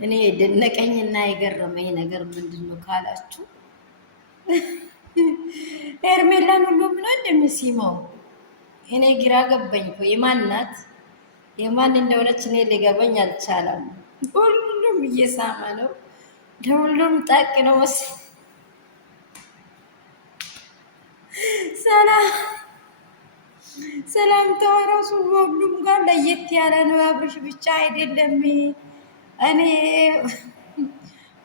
እኔ የደነቀኝና የገረመኝ ነገር ምንድን ነው ካላችሁ ሄርሜላን ሁሉም ነው እንደሚሲመው። እኔ ግራ ገባኝ እኮ የማን ናት የማን እንደሆነች እኔ ሊገባኝ አልቻለም። ሁሉም እየሳመ ነው፣ ለሁሉም ጠቅ ነው። ሰላምታው ራሱ ሁሉም ጋር ለየት ያለ ነው። አብርሽ ብቻ አይደለም። እኔ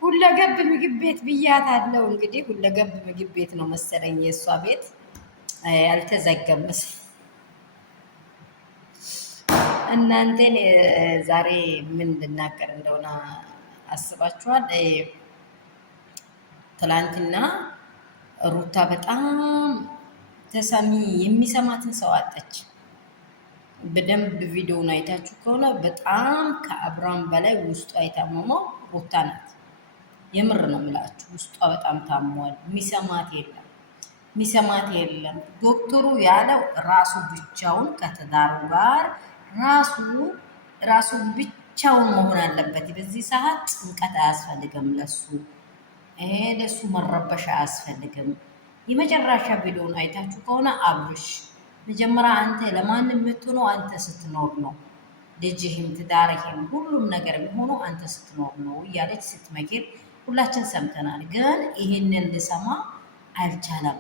ሁለገብ ምግብ ቤት ብያታለሁ። እንግዲህ ሁለገብ ምግብ ቤት ነው መሰለኝ የእሷ ቤት፣ አልተዘገም። እናንተን ዛሬ ምን ልናገር እንደሆነ አስባችኋል? ትላንትና ሩታ በጣም ተሰሚ የሚሰማትን ሰው አጣች። በደንብ ቪዲዮውን አይታችሁ ከሆነ በጣም ከአብርሃም በላይ ውስጧ የታመመው ሩታ ናት። የምር ነው የምላችሁ፣ ውስጧ በጣም ታሟል። የሚሰማት የለም። ዶክተሩ ያለው ራሱ ብቻውን ከትዳሩ ጋር ራሱ ብቻውን መሆን አለበት። በዚህ ሰዓት ጭንቀት አያስፈልግም ለሱ መረበሽ አያስፈልግም። የመጨረሻ ቪዲዮን አይታችሁ ከሆነ አብርሽ መጀመሪያ አንተ ለማንም የምትሆነው አንተ ስትኖር ነው። ልጅህም ትዳርህም ሁሉም ነገር የሚሆነው አንተ ስትኖር ነው እያለች ስትመክር ሁላችን ሰምተናል። ግን ይሄንን ልሰማ አልቻለም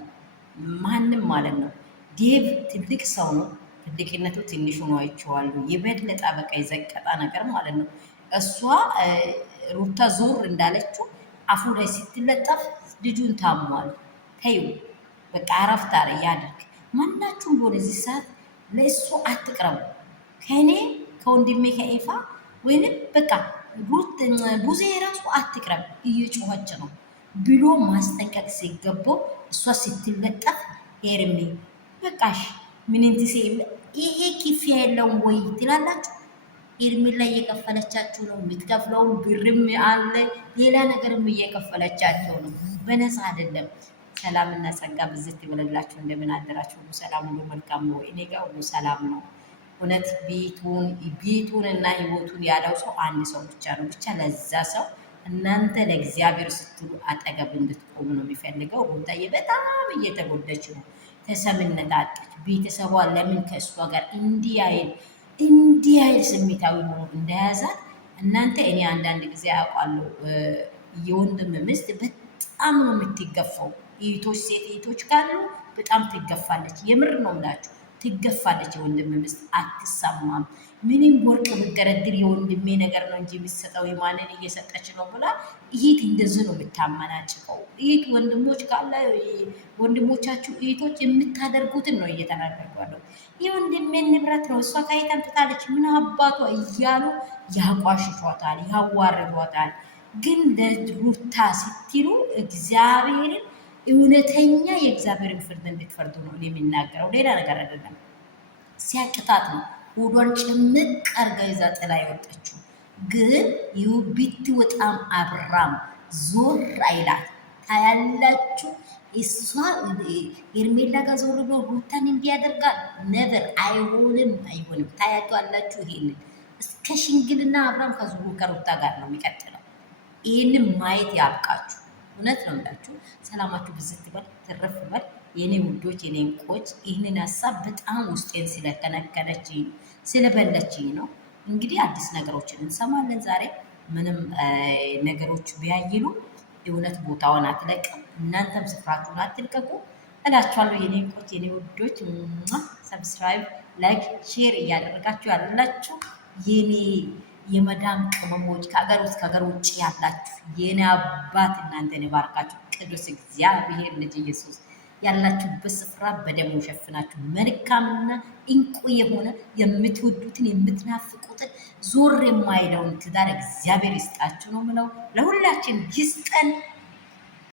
ማንም ማለት ነው። ዴቭ ትልቅ ሰው ነው። ትልቅነቱ ትንሹ ነው አይቼዋለሁ። የበለጠ በቃ የዘቀጣ ነገር ማለት ነው። እሷ ሩታ ዞር እንዳለችው አፉ ላይ ስትለጠፍ ልጁን ታሟል። ተይው በቃ አረፍት አለ ያድርግ። ማናችሁም በዚህ ሰዓት ለእሱ አትቅረቡ። ከእኔ ከወንድሜ ከኤፋ ወይንም በቃ ቡዜ ራሱ አትቅረብ እየጮኸች ነው ብሎ ማስጠንቀቅ ሲገባው እሷ ስትለጠፍ ሄርሜ በቃሽ ምንንትሴ ይሄ ክፍያ የለውም ወይ ትላላችሁ? ሄርሜላ እየከፈለቻችሁ ነው። የምትከፍለውን ብርም አለ ሌላ ነገርም እየከፈለቻቸው ነው። በነፃ አይደለም። ሰላምና ጸጋ ብዝት ይበለላችሁ። እንደምን አደራችሁ? ሁሉ ሰላም፣ ሁሉ መልካም ነው። እኔ ጋር ሁሉ ሰላም ነው። እውነት ቤቱን እና ህይወቱን ያለው ሰው አንድ ሰው ብቻ ነው። ብቻ ለዛ ሰው እናንተ ለእግዚአብሔር ስትሉ አጠገብ እንድትቆሙ ነው የሚፈልገው። ሩታዬ በጣም እየተጎዳች ነው። ተሰምነት አጣች። ቤተሰቧ ለምን ከእሷ ጋር እንዲህ አይል ስሜታዊ ሆኖ እንደያዛት እናንተ እኔ አንዳንድ ጊዜ አውቃለሁ። የወንድም ምስት በጣም ነው የምትገፋው። ሴት እህቶች ካሉ በጣም ትገፋለች። የምር ነው ምላችሁ ትገፋለች። የወንድም ምስት አትሰማም። ምንም ወርቅ ብደረድር የወንድሜ ነገር ነው እንጂ የሚሰጠው የማንን እየሰጠች ነው ብላ ይሄት እንደዚህ ነው የምታመናጭቀው። ይሄት ወንድሞች ካለ ወንድሞቻችሁ እህቶች የምታደርጉትን ነው እየተናገርኩ ያለው። የወንድሜን ንብረት ነው እሷ ከየት አምጥታለች ምን አባቷ እያሉ ያቋሽሿታል፣ ያዋርዷታል። ግን ለሩታ ስትሉ እግዚአብሔርን እውነተኛ የእግዚአብሔርን ፍርድ እንድትፈርዱ ነው የሚናገረው። ሌላ ነገር አይደለም። ሲያቅታት ነው ሆዷን ጭምቅ አርጋ ይዛ ጥላ የወጣችው። ግን ይኸው ብትወጣም አብራም ዞር አይላት። ታያላችሁ። እሷ ሄርሜላ ጋር ዞር ብሎ ሩታን እንዲያደርጋል ነበር። አይሆንም። ታያቷላችሁ። ይሄንን እስከ ሽንግልና አብራም ከሩታ ጋር ነው የሚቀጥለው። ይህንን ማየት ያብቃችሁ። እውነት ነው የምላችሁ። ሰላማችሁ ብዝት ይበል፣ ትርፍ ይበል የኔ ውዶች፣ የኔ እንቆች። ይህንን ሀሳብ በጣም ውስጤን ስለከነከነችኝ ስለበለችኝ ነው። እንግዲህ አዲስ ነገሮችን እንሰማለን ዛሬ። ምንም ነገሮች ቢያይሉ የእውነት ቦታውን አትለቅም። እናንተም ስፍራችሁን አትልቀቁ እላችኋለሁ የኔ እንቆች፣ የኔ ውዶች። ሰብስክራይብ፣ ላይክ፣ ሼር እያደረጋችሁ ያላችሁ የኔ የመዳም ቅመሞች ከሀገር ውስጥ ከሀገር ውጭ ያላችሁ የኔ አባት እናንተን ይባርካችሁ። ቅዱስ እግዚአብሔር ልጅ ኢየሱስ ያላችሁበት ስፍራ በደሙ ሸፍናችሁ መልካምና እንቁ የሆነ የምትወዱትን የምትናፍቁትን ዞር የማይለውን ትዳር እግዚአብሔር ይስጣችሁ ነው ምለው። ለሁላችን ይስጠን።